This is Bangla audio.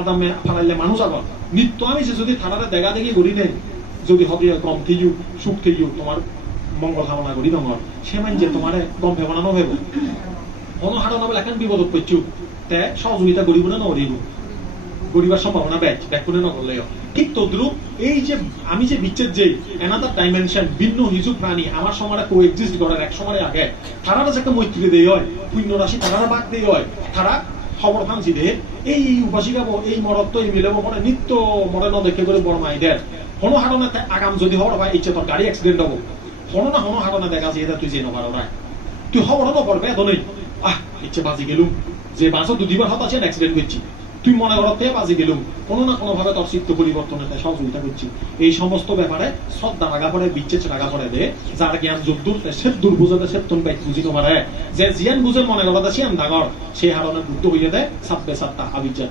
আদামে ফারাইলে মানুষ আগত নিত্য আমি যদি থানারে দেখা দেখি করি নেই যদি হবে কম খেয়েও সুখ খেয়েও তোমার মঙ্গল কামনা করি নঙর সে যে তোমার গম ফেবানো ভেব অনহারণ এখন বিপদত পড়ছু তে সহযোগিতা করিব না নরিব গরিবার সম্ভাবনা ব্যাক করে নগরলেও ঠিক তদ্রুপ এই যে আমি যে বিচ্ছেদ যে এনাদার ডাইমেনশন ভিন্ন হিজু প্রাণী আমার সমাজে কো এক্সিস্ট করার এক সময় আগে তারা যে একটা মৈত্রী দেয় হয় পুণ্য রাশি তারা বাদ দেয় হয় তারা খবর ফানছি দে এই উপাসী গাবো এই মরত্ব এই মিলেব মনে নিত্য মনে ন দেখে করে বড় মাইদের হনো হারণে আগাম যদি হওয়ার হয় ইচ্ছে তোর গাড়ি অ্যাক্সিডেন্ট হবো হনো না হনো হারণে দেখা যায় এটা তুই যে নবার ওরাই তুই খবর তো করবে এত নেই ইচ্ছে বাজি গেলুম যে বাসও দুদিবার হত আছে অ্যাক্সিডেন্ট করছি তুই মনে করতে থেকে বাজি গেলুম কোনো না কোনো ভাবে তোর চিত্ত পরিবর্তনে সহযোগিতা করছি এই সমস্ত ব্যাপারে শ্রদ্ধা রাগা পড়ে বিচ্ছেদ রাগা পড়ে দে যার জ্ঞান যদ্দুর সে দুর্বুঝতে সে তুমি বাইক বুঝি তোমার যে জিয়ান বুঝে মনে করতে সিয়ান ডাঙর সেই হারণে বুদ্ধ হইয়ে দেয় সাপ্পে সাপ্তা আবিচার